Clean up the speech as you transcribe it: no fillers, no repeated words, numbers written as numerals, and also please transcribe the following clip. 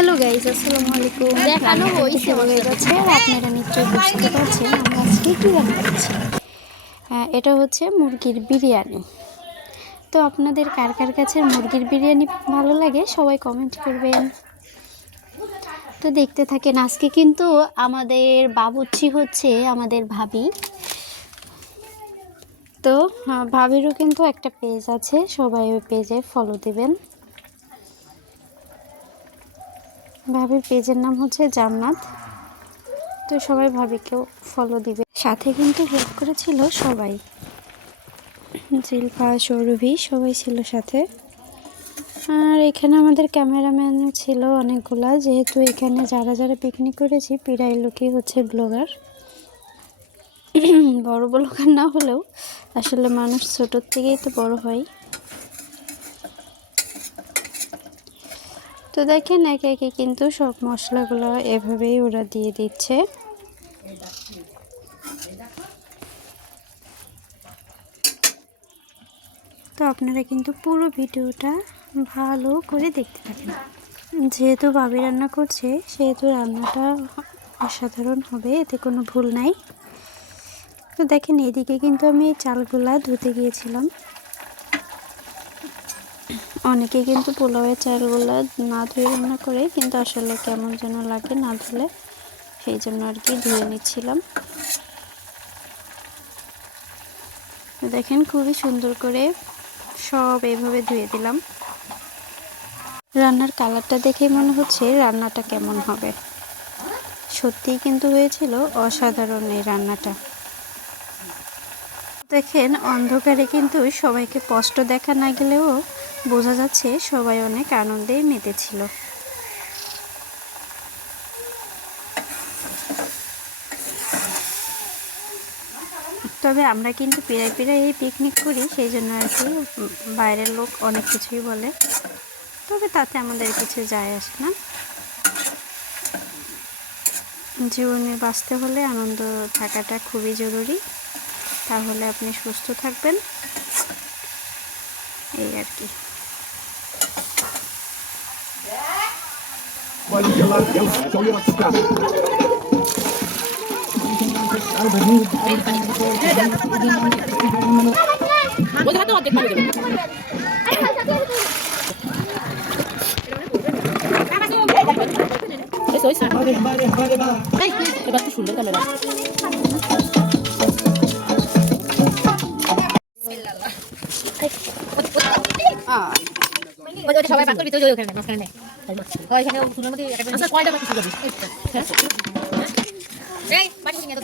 Hello guys, আসসালামু আলাইকুম। দেখানো হয়েছে হয়ে গেছে, আপনারা নিশ্চয়ই বুঝতে পারছেন আমি আজকে কী রান্না করছি। এটা হচ্ছে মুরগির বিরিয়ানি। তো আপনাদের কার কার কাছে মুরগির বিরিয়ানি ভালো লাগে সবাই কমেন্ট করবেন। তো দেখতে থাকেন। আজকে কিন্তু আমাদের বাবুর্চি হচ্ছে আমাদের ভাবি। তো ভাবিরও কিন্তু একটা পেজ আছে, সবাই ওই পেজে ফলো দিবেন। ভাবির পেজের নাম হচ্ছে জান্নাত। তো সবাই ভাবিকেও ফলো দিবে। সাথে কিন্তু হেল্প করেছিল সবাই, জিলফা, সৌরভী সবাই ছিল সাথে। আর এখানে আমাদের ক্যামেরাম্যান ছিল অনেকগুলা, যেহেতু এখানে যারা যারা পিকনিক করেছি প্রায় লোকই হচ্ছে ব্লগার। বড় ব্লগার না হলেও আসলে মানুষ ছোটোর থেকেই তো বড় হয়। তো দেখেন একে একে কিন্তু সব মশলাগুলো এভাবেই ওরা দিয়ে দিচ্ছে। তো আপনারা কিন্তু পুরো ভিডিওটা ভালো করে দেখতে থাকেন। যেহেতু ভাবি রান্না করছে সেহেতু রান্নাটা অসাধারণ হবে, এতে কোনো ভুল নাই। তো দেখেন এদিকে কিন্তু আমি এই চালগুলা ধুতে গিয়েছিলাম। অনেকে কিন্তু পোলাওয়ের চালগুলা না ধুয়ে রান্না করে, কিন্তু আসলে কেমন যেন লাগে না ধুলে, সেই জন্য আর কি ধুয়ে নিচ্ছিলাম। দেখেন খুবই সুন্দর করে সব এভাবে ধুয়ে দিলাম। রান্নার কালারটা দেখে মনে হচ্ছে রান্নাটা কেমন হবে। সত্যিই কিন্তু হয়েছিল অসাধারণ এই রান্নাটা। দেখেন অন্ধকারে কিন্তু সবাইকে স্পষ্ট দেখা না গেলেও বোঝা যাচ্ছে সবাই অনেক আনন্দে মেতেছিল। তবে আমরা কিন্তু পিড়ায় পিড়ায় এই পিকনিক করি, সেই জন্য আর কি বাইরের লোক অনেক কিছুই বলে, তবে তাতে আমাদের কিছু যায় আসে না। জীবনে বাঁচতে হলে আনন্দ থাকাটা খুবই জরুরি, তাহলে আপনি সুস্থ থাকবেন, এই আর কি। সুন্দর ক্যামেরা। সবাই পাক করবি, তুই ওখানে মাঝখানে নেই। ওইখানে সুন্দর মধ্যে একটা কয়টা বাকি ছিল। এই বাকি নিয়ে তো